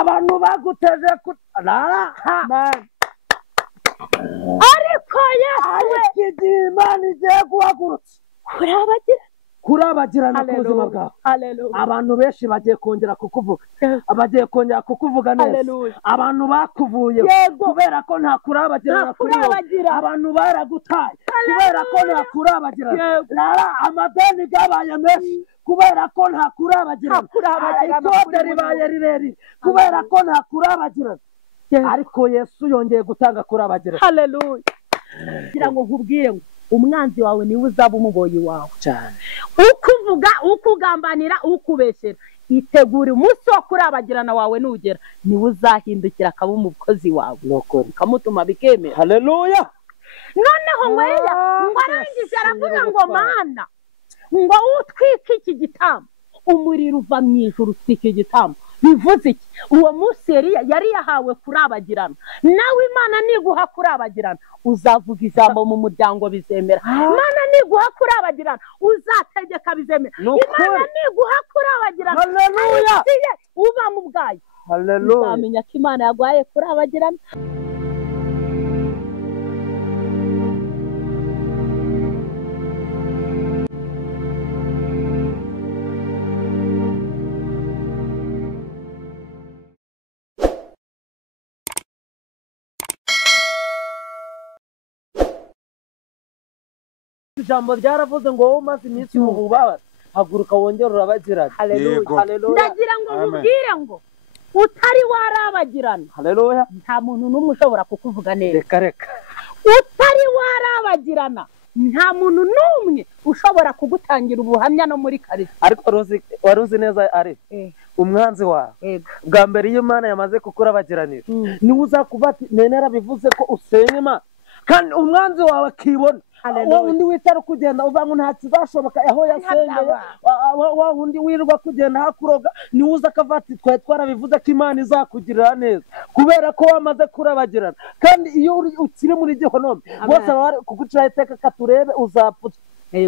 abantu baguteze kurara ariko Yesu igihe Imana igiye guhagurutsa kurabagirana ku buzima bwawe. Abantu benshi bagiye kongera kukuvuga, bagiye kongera kukuvuga neza. Abantu bakuvuye kubera ko nta kurabagirana kuri wowe. Abantu baragutaye kubera ko nta kurabagirana. Amadeni gabaye menshi kubera ko nta kurabagirana. Ikote ribaye rirerire kubera ko nta kurabagirana. Ariko Yesu yongeye gutanga kurabagirana. Haleluya. Kugira ngo nkubwire ngo umwanzi wawe niwe uzaba umuboyi wawe cyane. Ukuvuga, ukugambanira, ukubeshera, itegura umunsi wo kurabagirana wawe nugera niwe uzahindukira akaba umukozi wawe ukamutuma bikemera. Haleluya. Noneho ngo arangije aravuga ngo Mana ngo utwike iki gitambo, umuriro uva mu ijuru utwike igitambo. Bivuze iki? Uwo munsi yari yahawe kurabagirana. Nawe Imana niguha kurabagirana uzavuga ijambo mu muryango bizemera. Imana niguha kurabagirana uzategeka bizemera. Imana niguha kurabagirana haleluya uba mu bwayo. Haleluya. Uzamenya ko Imana yaguhaye kurabagirana. Ijambo ryaravuze ngo wowe umaze iminsi mu bubabare haguruka wongere urabagirana. Haleluya. Ndagira ngo nkubwire ngo utari warabagirana, haleluya, nta muntu n'umwe ushobora kukuvuga neza. Reka utari warabagirana nta muntu n'umwe ushobora kugutangira ubuhamya no muri karitsiye. Ariko waruzi neza ari umwanzi wawe bwa mbere iyo Imana yamaze kukurabagiranira niwe uzakuva ati nenera bivuze ko usenya Imana, kandi umwanzi wawe akibona undi witara kugenda uvangu nta kizashoboka aho yasengeye, wa undi wirirwa kugenda hakuroga niwe uza akavati twaye twarabivuze ko Imana izakugirira neza kubera ko wamaze kurabagirana. Kandi iyo ukiri muri Gehinomu bose bari kugucira iteka katurebe uzapfa,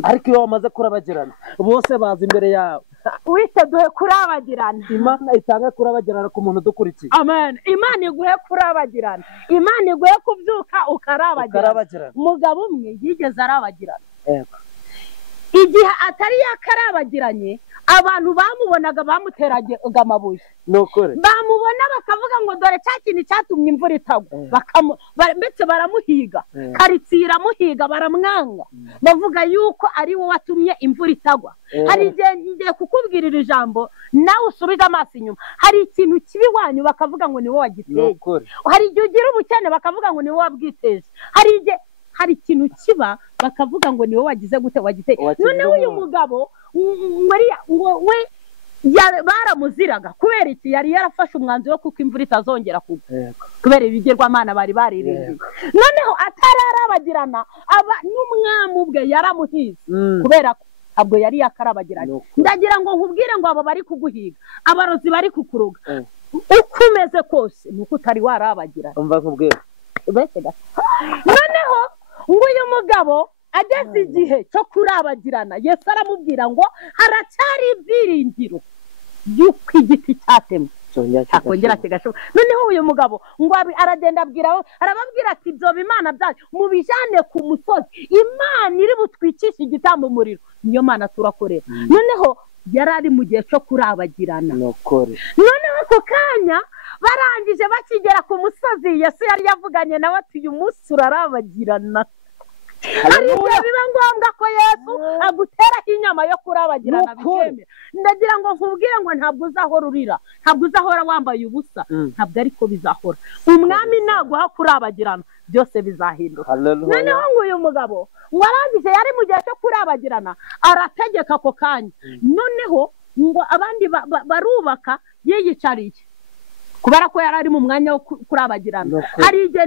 ariko iyo wamaze kurabagirana bose baza imbere yawe. Witeguye kurabagirana. Imana itanga kurabagirana ku muntu dukurikiye. Amen. Imana iguhe kurabagirana. Imana iguhe kubyuka ukarabagirana. Umugabo umwe yigeze arabagirana. Igihe atari yakarabagiranye abantu bamubonaga bamuteraga amabuye. Nokore. Bamubona bakavuga ngo dore cya kintu cyatumye imvura itagwa. Mbese baramuhiga. Karitsiye iramuhiga baramwanga. Bavuga yuko ari wowe watumye imvura itagwa. Hari igihe ngiye kukubwirira ijambo nawe usubiza amaso inyuma. Hari ikintu kibi wanyu bakavuga ngo ni wowe wagiteye. Hari igihe ugira ubukene bakavuga ngo ni wowe wabwiteje. Hari igihe hari ikintu kiba bakavuga ngo ni wowe wagize gute wagiteye. None uyu mugabo ngo we baramuziraga kubera iki? Yari yarafashe umwanzuro kuko imvura itazongera kugwa kubera ibigirwamana bari bariringiye. Noneho atararabagirana aba n'umwami ubwe yaramuhize kubera ko ntabwo yari yakarabagiranye. Ndagira ngo nkubwire ngo abo bari kuguhiga, abarozi bari kukuroga, uko umeze kose nuko utari warabagirana. Umva nkubwire noneho ngo uyu mugabo ageze igihe cyo kurabagirana Yesu aramubwira ngo haracyari ibyiringiro y'uko igiti cyatemwe akongera kigashoboka. Noneho uyu mugabo ngo aragenda arababwira ati ibyo bimana byanyu mubijane ku musozi, Imana iri butwikishe igitambo umuriro niyo Mana turakorera. Noneho yari ari mu gihe cyo kurabagirana. Noneho ako kanya barangije bakigera ku musozi Yesu yari yavuganye nawe ati uyu munsi urarabagirana. Hari igihe biba ngombwa ko Yesu aguteraho inyama yo kurabagirana bikemera. Ndagira ngo nkubwire ngo ntabwo uzahora urira, ntabwo uzahora wambaye ubusa, ntabwo ariko bizahora. Umwami naguha kurabagirana byose bizahinduka. Noneho ngo uyu mugabo ngo arangije yari mu gihe cyo kurabagirana arategeka ako kanya. Noneho ngo abandi barubaka yiyicariye kubera ko yari ari mu mwanya wo kurabagirana. Hari igihe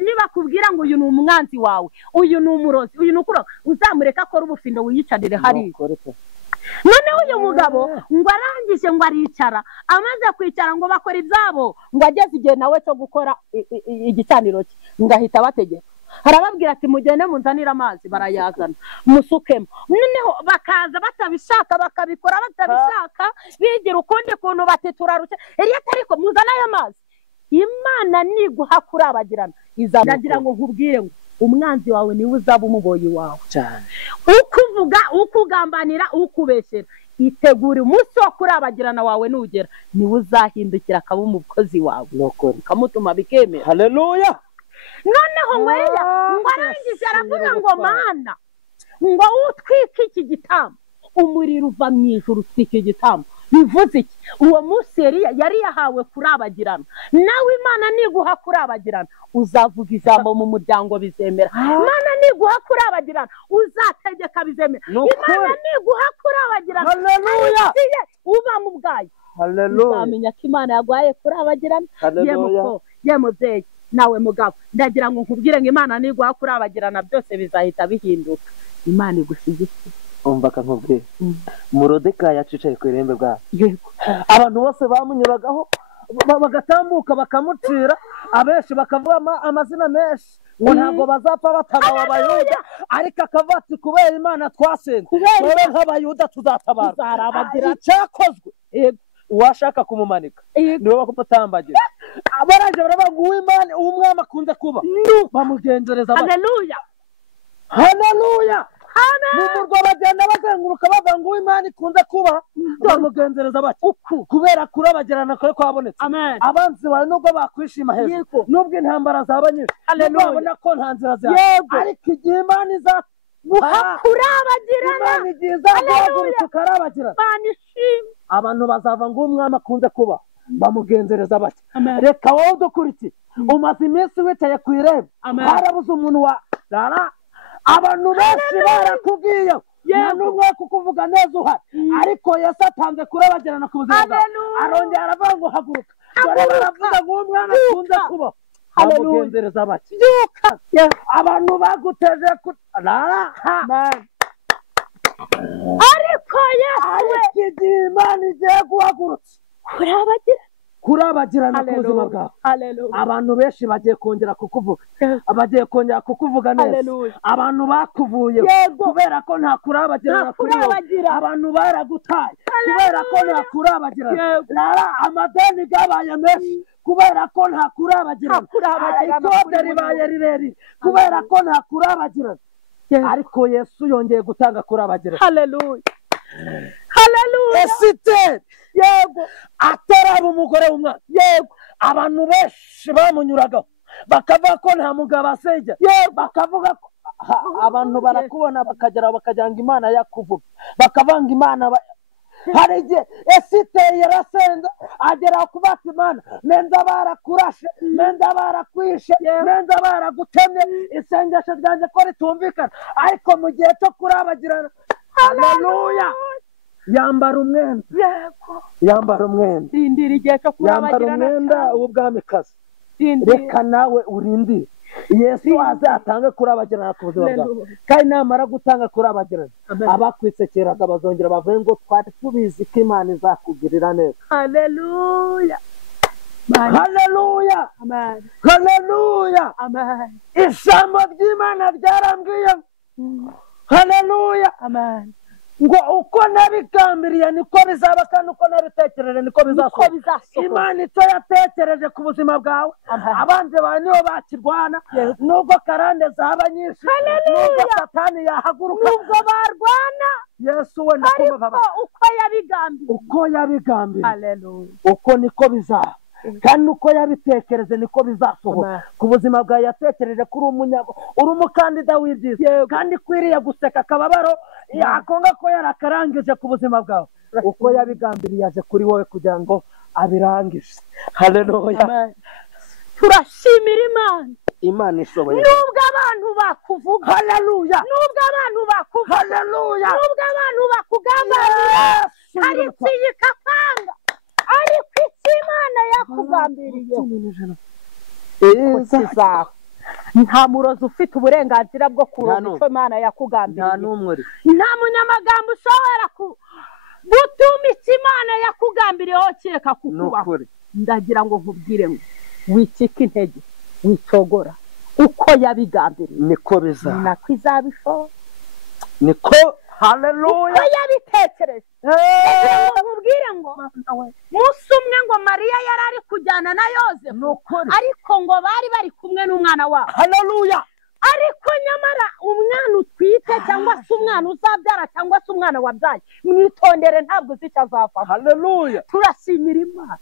niba kubwira ngo uyu ni umwanzi wawe, uyu ni umurozi, uyu ni ukuroga, uzamureka akora ubufindo wiyicarire hariya. Noneho uyu mugabo ngo arangije ngo aricara, amaze kwicara ngo bakora ibyabo, ngo ageze igihe nawe cyo gukora igicaniro cye ngo ahita abategeka arababwira ati mugende munzanire amazi, barayazana musukemo. Noneho bakaza batabishaka bakabikora batabishaka, bigira ukundi kuntu bati turarushye. Eliya ariko muzana aya mazi, Imana niguha kurabagirana izagira ngo nkubwire ngo umwanzi wawe niwe uzaba umuboyi wawe cyane, ukuvuga ukugambanira ukubeshyera. Itegura umunsi wo kurabagirana wawe nugera, niwe uzahindukira akaba umukozi wawe ukamutuma bikemera. Haleluya. Noneho ngo Eliya ngo arangije aravuga ngo Mana ngo utwike iki gitambo, umuriro uva mu ijuru utwike igitambo. Bivuze iki? Uwo munsi Eliya yari yahawe kurabagirana. Nawe Imana niguha kurabagirana uzavuga ijambo mu muryango bizemera. Imana niguha kurabagirana uzategeka bizemera. Imana niguha kurabagirana, haleluya, uba mu bwayo. Haleluya. Uzamenya ko Imana yaguhaye kurabagirana. Ye mubyeyi nawe mugabo, ndagira ngo nkubwire ngo Imana niguha kurabagirana byose bizahita bihinduka. Imana igushyigikira. Umva kankubwire, Moridekayi yacicaye ku irembe bwawe. Yego. Abantu bose bamunyuragaho bagatambuka bakamucira, abenshi bakavuga amazina menshi ngo ntabwo bazapfa batabawe Abayuda, ariko akavuga ati kubera Imana twasenze wowe nk'Abayuda tuzatabara. Icyakozwe uwashaka kumumanika niwe bakumutambagira. Abaraje baravuga ngo uw'Imana uw'umwami akunze kuba, bamugenzereza. Haleluya, haleluya. Mu murwa bagenda bazenguruka bavuga ngo uw'Imana ikunze kuba, bamugenzereza bati kubera kurabagirana kwe kwabonetse. Abanzi bawe nubwo bakwishima hejuru, nubwo intambara zaba nyinshi, babona ko nta nzira zihari, ariko igihe Imana izaguha kurabagirana, Imana igihe izaguhaguruka ukarabagirana, abantu bazava ngo uw'umwami akunze kuba, bamugenzereza bati. Reka wowe udukurikiye umaze iminsi wicaye ku irembo, harabuze umuntu wa rara. Abantu benshi barakubwiye nta n'umwe kukuvuga neza uhari, ariko Yesu atanze kurabagirana ku buzima bwawe. Arongera aravuga ngo haguruka, dore baravuga ngo uw'umwami akunze kuba, bamugenzereza bati. Abantu baguteje ariko Yesu igihe Imana igiye guhagurutsa kurabagirana ku buzima bwawe, abantu benshi bagiye kongera kukuvuga, bagiye kongera kukuvuga neza. Abantu bakuvuye kubera ko nta kurabagirana kuri wowe, abantu baragutaye kubera ko nta kurabagirana, amadeni gabaye menshi kubera ko nta kurabagirana, ikode ribaye rirerire kubera ko nta kurabagirana, ariko Yesu yongeye gutanga kurabagirana. Haleluya, haleluya. Esiteri ataraba umugore w'umwami, abantu benshi bamunyuragaho bakavuga ko nta mugabo asengera, bakavuga ko abantu barakubona bakagera bakagira ngo Imana yakuvuga, bakavanga Imana. Hari igihe Esiteri yarasenze agera ku bati Imana menza barakurashe, menza barakwishe, menza baragutemye, isengesho ryanjye ko ritumvikana, ariko mu gihe cyo kurabagirana, haleluya, yambara umwenda, yambara umwenda, yambara umwenda w'ubwamikazi. Reka nawe urindire Yesu aze atange kurabagirana ku buzima bwawe, kandi namara gutanga kurabagirana, abakwisekeraga bazongera bavuye ngo twari tubizi ko Imana izakugirira neza. Haleluya, haleluya, haleluya. Ijambo ry'Imana ryarambwiye, haleluya, ngo uko nabigambiriye niko bizaba, kandi uko nabitekereje niko bizasohoka. Imana icyo yatekereje ku buzima bwawe, abanzi bawe nibo bakirwana, nubwo karande zaba nyinshi, nubwo Satani yahaguruka, nubwo barwana, Yesu we ndakumva uko yabigambiriye, uko niko bizaba, kandi uko yabitekereje niko bizasohoka ku buzima bwawe. Yatekereje kuri uri umukandida w'ibyiza, kandi kwiriye guseka akababaro yakonga ko yarakarangije ku buzima bwawe. Uko yabigambiriye yaje kuri wowe kugira ngo abirangize. Haleluya, turashimira Imana. Imana ishoboye, nubwo abantu bakuvuga, haleluya, nubwo abantu bakuvuga, haleluya, nubwo abantu bakugambanira, ariko yikapanga, ariko Imana yakugambiriye nta murozi ufite uburenganzira bwo kuronka icyo Imana yakugambiriye. Nta munyamagambo ushobora gutuma icyo Imana yakugambiriyeho kireka kukubaho. Ndagira ngo nkubwire ngo wicike intege, wicogora, uko yabigambiriye niko bizaba, nako izabishobora, niko haleluya uko yabitekereje. Nkubwire ngo munsi umwe ngo Mariya yari ari kujyana na Yozefu, ariko ngo bari kumwe n'umwana wabo. haleluya. Ariko nyamara umwana utwite cyangwa se umwana uzabyara cyangwa se umwana wabyaye, mwitondere ntabwo uzi icyo azavamo. haleluya. Turashimira Imana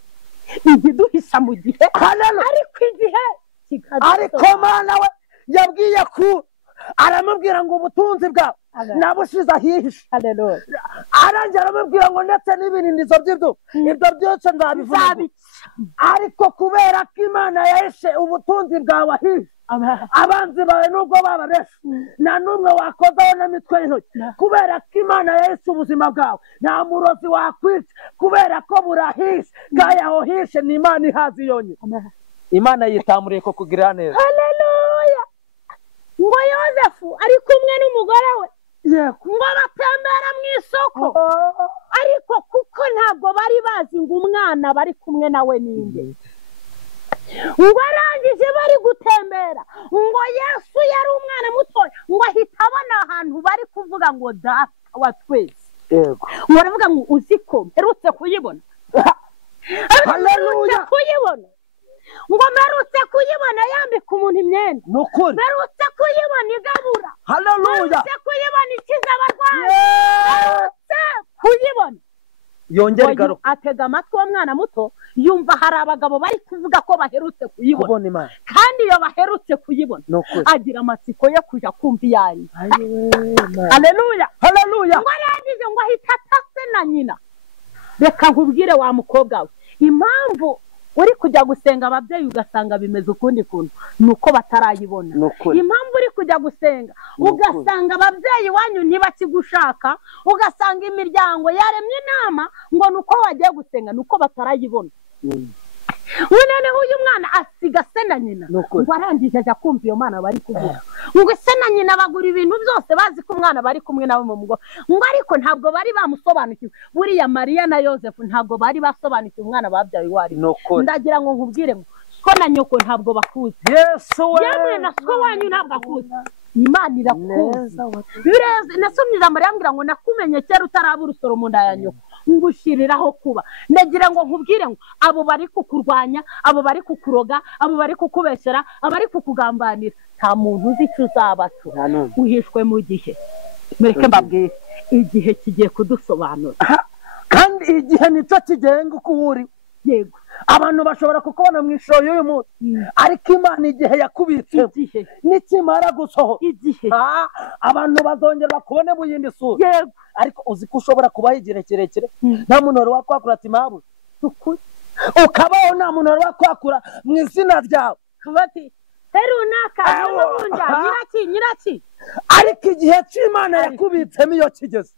igiduhisha mu gihe, ariko igihe ariko Mana we yabwiye ku aramubwira ngo ubutunzi bwawe nabushize ahihishe. arangira aramubwira ngo ndetse n'ibirindizo by'ibyo ibyo byose nzabivuga, ariko kubera ko Imana yahishe ubutunzi bwawe ahihishe, abanzi bawe nubwo baba benshi nta n'umwe wakozaho n'imitwe y'intoki, kubera ko Imana yahishe ubuzima bwawe nta murozi wakwica, kubera ko burahishe kandi aho hishe ni Imana ihazi yonyine. Imana yitamuriye ko kugira neza. haleluya. ngo Yozefu ari kumwe n'umugore we ngo batembera mu isoko, ariko kuko ntabwo bari bazi ngo umwana bari kumwe nawe ninde. ngo arangije bari gutembera, ngo Yesu yari umwana mutoya, ngo ahita abona ahantu bari kuvuga ngo data wa twese. ngo aravuga ngo uzi ko mperutse kuyibona. haleluya. kuyibona ngo mperutse kuyibona yambika umuntu imyenda, mperutse kuyibona igabura, mperutse kuyibona ikiza abarwayi, mperutse kuyibona. yongera igaruka atega amatwi uwo mwana muto, yumva hari abagabo bari kuvuga ko baherutse kuyibona, kandi iyo baherutse kuyibona agira amatsiko yo kujya kumva iyo ari. haleluya. haleluya. ngo arangije ngo ahita atase na nyina. reka nkubwire wa mukobwa we, impamvu uri kujya gusenga ababyeyi ugasanga bimeze ukundi kuntu, nuko batarayibona. impamvu uri kujya gusenga ugasanga ababyeyi wanyu ntibakigushaka, ugasanga imiryango yaremye inama ngo nuko wagiye gusenga, nuko batarayibona. noneho uyu mwana asiga se na nyina, ngo arangije ajya kumva iyo mana bari kuvuga, ngo se na nyina bagura ibintu byose bazi ko umwana bari kumwe nawe mu mugo, ngo ariko ntabwo bari bamusobanukiwe. buriya Mariya na Yozefu ntabwo bari basobanukiwe umwana babyaye uwo ari we. ndagira ngo nkubwire ngo ko na nyoko ntabwo bakuzi, yewe na so wanyu ntabwo akuzi, Imana irakuzi. nasomye ijambo rambwira ngo nakumenye kera utaraba urusoro mu nda ya nyoko, ngushiriraho kuba. ndagira ngo nkubwire ngo abo bari kukurwanya, abo bari kukuroga, abo bari kukubeshyera, abari kukugambanira, nta muntu uzi icyo uzabatura. uhishwe mu gihe. mureke mbabwire, igihe kigiye kudusobanura, kandi igihe nicyo kigenga uko uri. yego, abantu bashobora kukubona mu ishusho y'uyu munsi, ariko Imana igihe yakubitse nikimara gusohora, abantu bazongera bakubone mu yindi sura. yego, ariko uzi ko ushobora kubaho igihe kirekire nta muntu wari wakwakura ati mpamvu, ukabaho nta muntu wari wakwakura mu izina ryawe, bati runaka nyiraki. ariko igihe cy'Imana yakubitsemo iyo kigeze,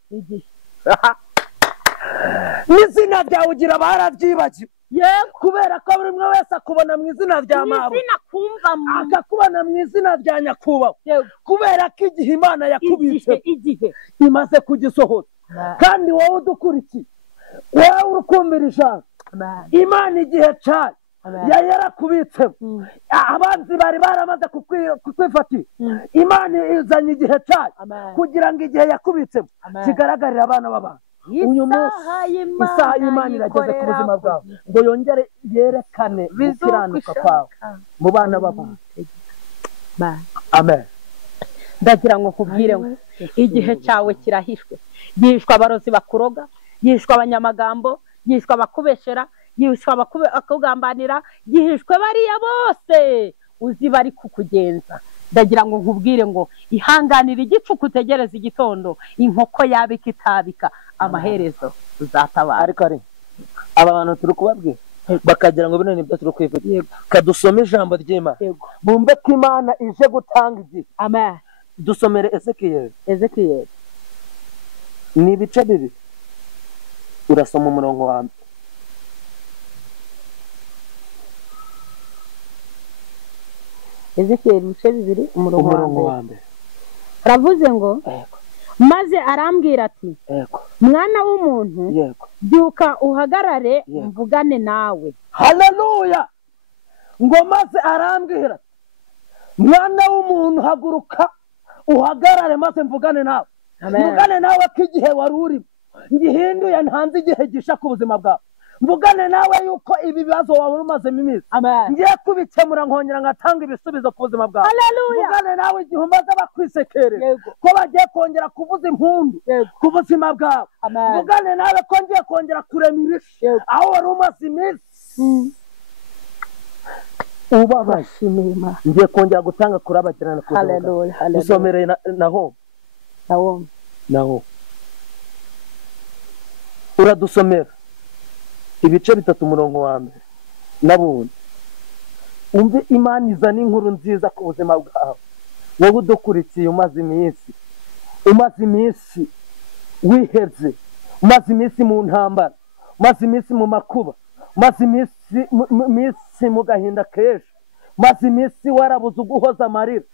n'izina ryawe ugira barabyibagiwe, kubera ko buri umwe wese akubona mu izina rya mawe, akakubona mu izina rya nyakubahwa, kubera ko igihe Imana yakubitse imaze kugisohoza. kandi wowe udukurikiye, wowe urukumbira ijambo, Imana igihe cyayo yari yarakubitsemo, abanzi bari baramaze kukwifatira, Imana izanye igihe cyayo kugira ngo igihe yakubitsemo kigaragarire abana b'abantu. uyu munsi isaha y'Imana irageze ku buzima bwawe, ngo yongere yerekane gukiranuka kwawe mu bana b'abantu. amen. ndagira ngo nkubwire ngo igihe cyawe kirahishwe. gihishwa abarozi bakuroga, gihishwa abanyamagambo, gihishwa abakubeshera, gihishwa abakugambanira, gihishwe bariya bose uzi bari kukugenza. ndagira ngo nkubwire ngo ihanganire igicuku, utegereze igitondo, inkoko yabika itabika, amaherezo uzatabara. ariko aba bantu turi kubabwira bakagira ngo bino nibyo turi kwivugira, kadusome ijambo ry'Imana, bumve ko Imana ije gutanga igihe. amen. dusomere Ezekiyeli ni ibice bibiri, urasoma umurongo wa mbere. Ezekiyeli ibice bibiri umurongo wa mbere aravuze ngo maze arambwira ati mwana w'umuntu, byuka uhagarare mvugane nawe. haleluya. ngo maze arambwira mwana w'umuntu haguruka uhagarare maze mvugane nawe. Mvugane nawe ko igihe wari urimo ngihinduye ntanze igihe gisha ku buzima bwawe. Mvugane nawe yuko ibi bibazo waba umazemo iminsi ngiye kubikemura nkongera ngatanga ibisubizo ku buzima bwawe. Mvugane nawe igihe umaze bakwisekerera ko bagiye kongera kuvuza impundu ku buzima bwawe. Mvugane nawe ko ngiye kongera kurema ibishi aho wari umaze iminsi ubabashimira. Ngiye kongera gutanga kurabagirana ku buzima bwawe. Dusomereye naho uradusomera ibice 3 umurongo wa mbere nabundi. Umve Imana izana inkuru nziza ku buzima bwawe. Wowe udukurikiye umaze iminsi wiheze, umaze iminsi mu ntambara, umaze iminsi mu makuba, umaze iminsi mu gahinda kenshi, umaze iminsi warabuze uguhoza amarira,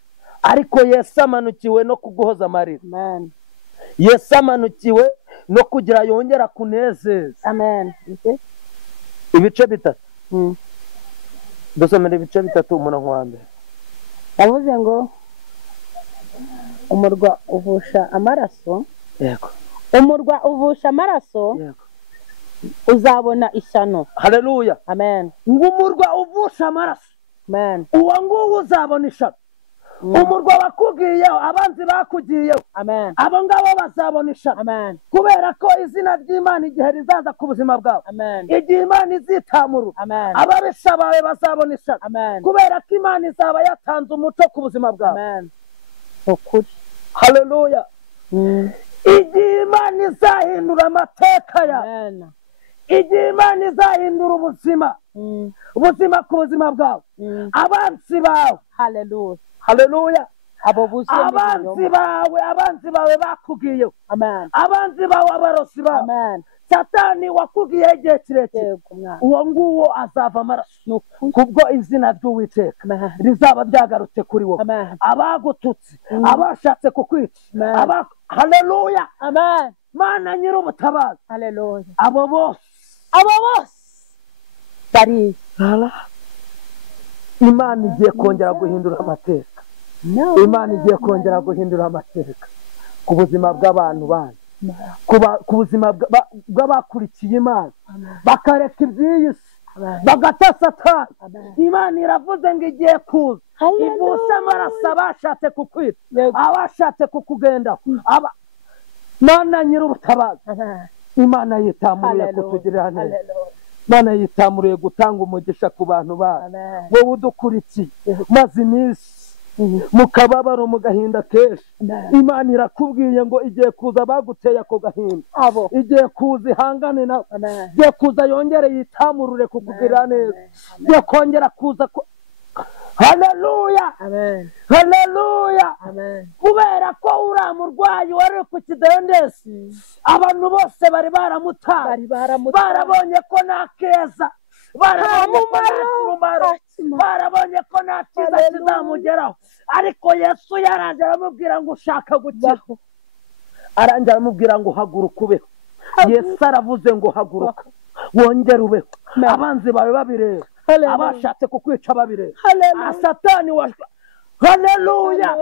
ariko Yesu amanukiwe no kuguhoza amarira. Yesu amanukiwe no kugira yongera kunezeza. Ibice 3 dusomera ibice 3 umurongo wa mbere. Yavuze ngo umurwa uvusha amaraso. Yego. Umurwa uvusha amaraso. Yego. Uzabona ishyano. Haleluya. Amen. Ngo umurwa uvusha amaraso. Amen. Uwo nguwo uzabona ishyano. Umurwa wakugiyeho abanzi bakugiyeho. Amen. Abo ngabo bazabona ishyano. Amen. Kubera ko izina ry'Imana igihe rizaza ku buzima bwawe. Amen. Igihe Imana izitamuru. Amen. Ababisha bawe bazabona ishyano. Amen. Kubera ko Imana izaba yatanze umuco ku buzima bwawe. Amen. Ukuri. Haleluya. Igihe Imana izahindura amateka yawe. Amen. Igihe Imana izahindura ubuzima ku buzima bwawe. Abanzi bawe. Haleluya. Haleluya. Abanzi bawe bakugiyeho. Amen. Abanzi bawe abarosi bawe. Amen. Satani wakugiyeho igihe kirekire. Uwo nguwo azava amaraso. Kubwo izina ry'Uwiteka rizaba ryagarutse kuri wowe. Abagututse, abashatse kukwica. Haleluya. Amen. Mana nyir'ubutabazi. Haleluya. Abo bose bari Imana igiye kongera guhindura amateka. Imana igiye kongera guhindura amateka ku buzima bw'abantu bandi, ku buzima bw'abakurikiye Imana, bakareka iby'iyi si, bagata Satani. Imana iravuze ngo igiye kuza ivushe amaraso abashatse kukwica, abashatse kukugendaho. Mana nyir'ubutabazi, Imana yitamuriye kutugirira neza. Mana yitamuriye gutanga umugisha ku bantu bayo. Wowe udukurikiye maze iminsi mu kababaro mu gahinda kenshi, Imana irakubwiye ngo igiye kuza baguteye ako gahinda, igiye kuza ihangane nawe, igiye kuza yongere yitamurure kukugirira neza, igiye kongera kuza Haleluya. Haleluya. Kubera ko uriya murwayi wari ku kidendezi, abantu bose bari baramutaye, barabonye ko nta keza, barabonye ko nta umumaro, barabonye ko nta cyiza kizamugeraho. Ariko Yesu yaranje aramubwira ngo ushaka gukira, aranje aramubwira ngo haguruka ubeho. Yesu aravuze ngo haguruka wongere ubeho. Abanzi bawe babireba, abashatse kukwica babireba, Satani Haleluya.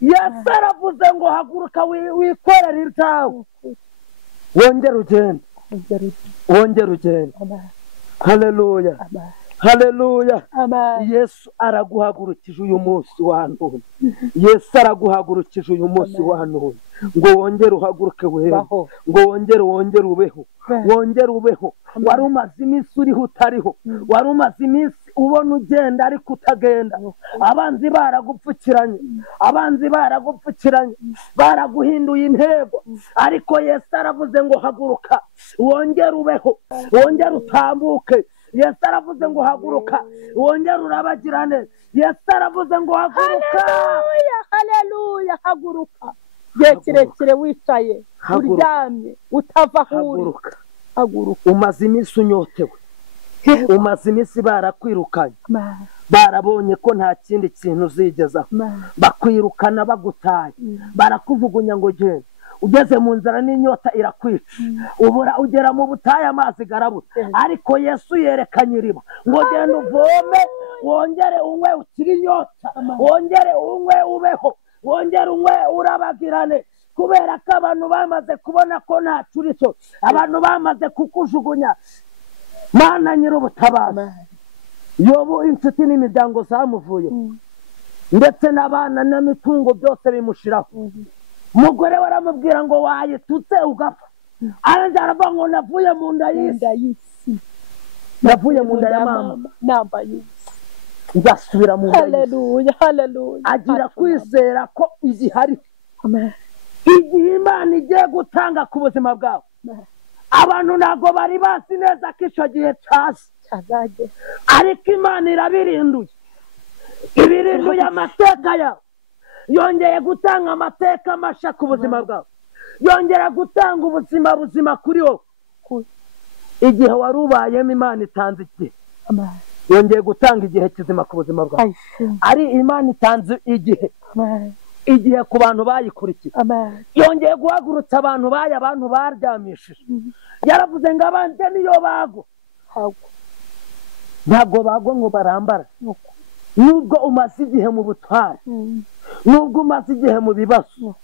Yesu aravuze ngo haguruka wikorere ibyawe, wongere ugende, wongere ugende. Haleluya. Haleluya. Yesu araguhagurukije uyu munsi wa none. Yesu araguhagurukije uyu munsi wa none ngo wongere uhaguruke weho, ngo wongere ubeho, wongere ubeho. Wari umaze iminsi uriho utariho, wari umaze iminsi ubona ugenda ariko utagenda. Abanzi baragupfukiranye, abanzi baragupfukiranye, baraguhinduye intego. Ariko Yesu aravuze ngo haguruka wongere ubeho, wongere utambuke. Yesu aravuze ngo haguruka wongere urabagirane. Yesu aravuze ngo haguruka. Haleluya. Haguruka. Gihe kirekire wicaye uryamye utava aho uri, haguruka. Umaze iminsi unyotewe, umaze iminsi barakwirukanye, barabonye ko nta kindi kintu uzigezaho, bakwirukana bagutaye, barakuvugunya ngo genda. Ugeze mu nzara n'inyota irakwica, ubura ugera mu butayu amazi garabura. Ariko Yesu yerekanye iriba ngo genda uvome wongere unywe ukiri inyota, wongere unywe ubeho, wongere unywe urabagirane, kubera ko abantu bamaze kubona ko nta cyo, abantu bamaze kukujugunya. Mana nyir'ubutabazi, Yobu inshuti n'imiryango zamuvuye, ndetse n'abana n'imitungo byose bimushiraho. Umugore waramubwira ngo wayitutse ugapfa, arangije aravuga ngo navuye mu nda y'isi, navuye mu nda ya mama, nzasubira mu nda y'isi. Haleluya, haleluya. Agira kwizera ko igihe ari igihe Imana igiye gutanga ku buzima bwawe. Abantu ntabwo bari bazi neza ko icyo gihe cyazagera, ariko Imana irabirinduye, ibirinduye amateka yawe, yongeye gutanga amateka mashya ku buzima bwawe, yongera gutanga ubuzima buzima kuri wowe. Igihe wari ubayemo Imana itanze igihe, yongeye gutanga igihe kizima ku buzima bwawe. Ari Imana itanze igihe ku bantu bayikurikiye, yongeye guhagurutsa abantu baryamishije. Yaravuze ngo abanje niyo bagwa, ntabwo bagwa ngo barambara. Nubwo umaze igihe mu butware, nubwo umaze igihe mu bibazo,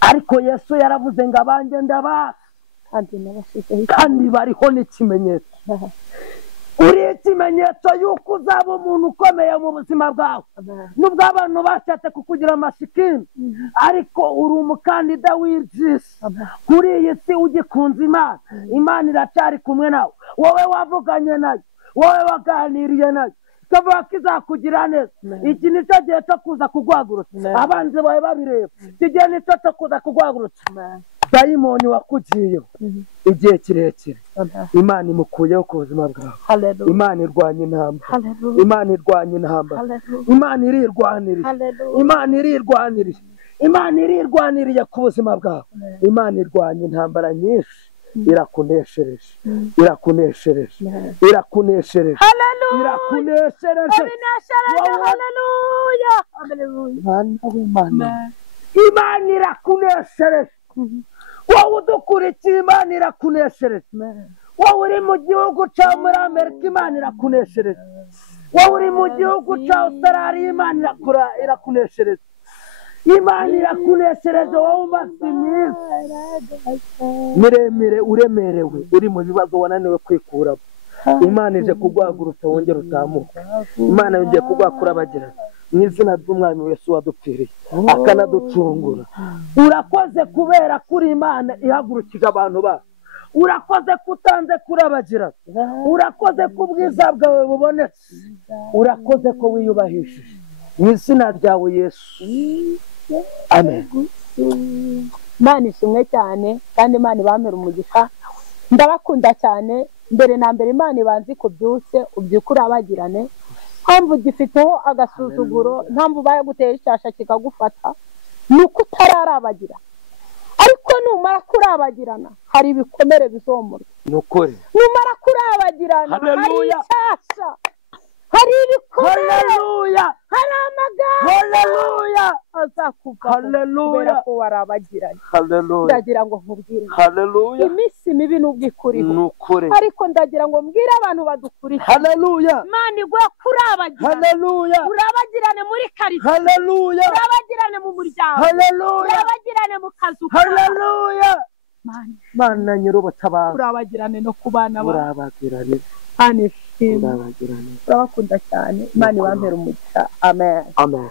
ariko Yesu yaravuze ngo abanje ndabazi kandi bariho n'ikimenyetso. Uri ikimenyetso y'uko uzaba umuntu ukomeye mu buzima bwawe. Nubwo abantu bashatse kukugira amashikini, ariko uri umukandida w'iby'isi. Kuri iyi si ugikunze Imana, Imana iracyari kumwe nawe. Wowe wavuganye nayo, wowe waganiriye nayo, ikavuga ko izakugira neza. Iki ni cyo gihe cyo kuza kuguhagurutsa. Abanzi bawe babireba, iki gihe ni cyo cyo kuza kuguhagurutsa. Dayimoni wakugiyeho igihe kirekire, Imana imukuyeho ku buzima bwawe. Imana irwanya intambara, Imana irwanya intambara, Imana irirwaniriye, Imana irirwaniriye, Imana irirwaniriye ku buzima bwawe. Imana irwanya intambara nyinshi, irakuneshereje, irakuneshereje, irakuneshereje, irakuneshereje. Haleluya, Imana irakuneshereje. Wowe udukurikiye Imana irakuneshereje. Wowe uri mu gihugu cya muri Amerika, Imana irakuneshereje. Wowe uri mu gihugu cya Australia, Imana irakuneshereje. Imana irakuneshereje. Wowe umaze iminsi miremire uremerewe, uri mu bibazo wananiwe kwikuramo, Imana ije kuguhagurutsa wongere utamuka. Imana yongeye kuguhakurabagirana mu izina ry'Umwami Yesu wadupfiriye akanaducungura. Urakoze kubera kuri Imana ihagurukije abantu bawe. Urakoze kutanze kurabagirana. Urakoze ku bwiza bwawe bubonetse. Urakoze ko wiyubahishije mu izina ryawe Yesu, amen. Imana ishimwe cyane, kandi Imana ibamere umugisha. Ndabakunda cyane. Mbere na mbere Imana ibanze kubyutse ubyuka urabagirane. Mpamvu gifiteho agasuzuguro, mpamvu bayaguteye icyasha kikagufata, nuko utararabagira. Ariko numara kurabagirana hari ibikomere bizomurwa. Nukuri Numara kurabagirana hari icyasha, hari ibikomere, hari amagambo azakuvaho kubera ko warabagiranye. Ndagira ngo nkubwire, iminsi mibi nubwo ikuriho, ariko ndagira ngo mbwire abantu badukurikiye, Imana iguhe kurabagirana. Urabagirane muri karitsiye, urabagirane mu muryango, urabagirane mu kazu kawe. Mana nyir'ubutabazi, urabagirane no ku bana bawe. urabagirane, Imana ishimwe. Urabakunda cyane. Imana ibamere umugisha. Amen. amen.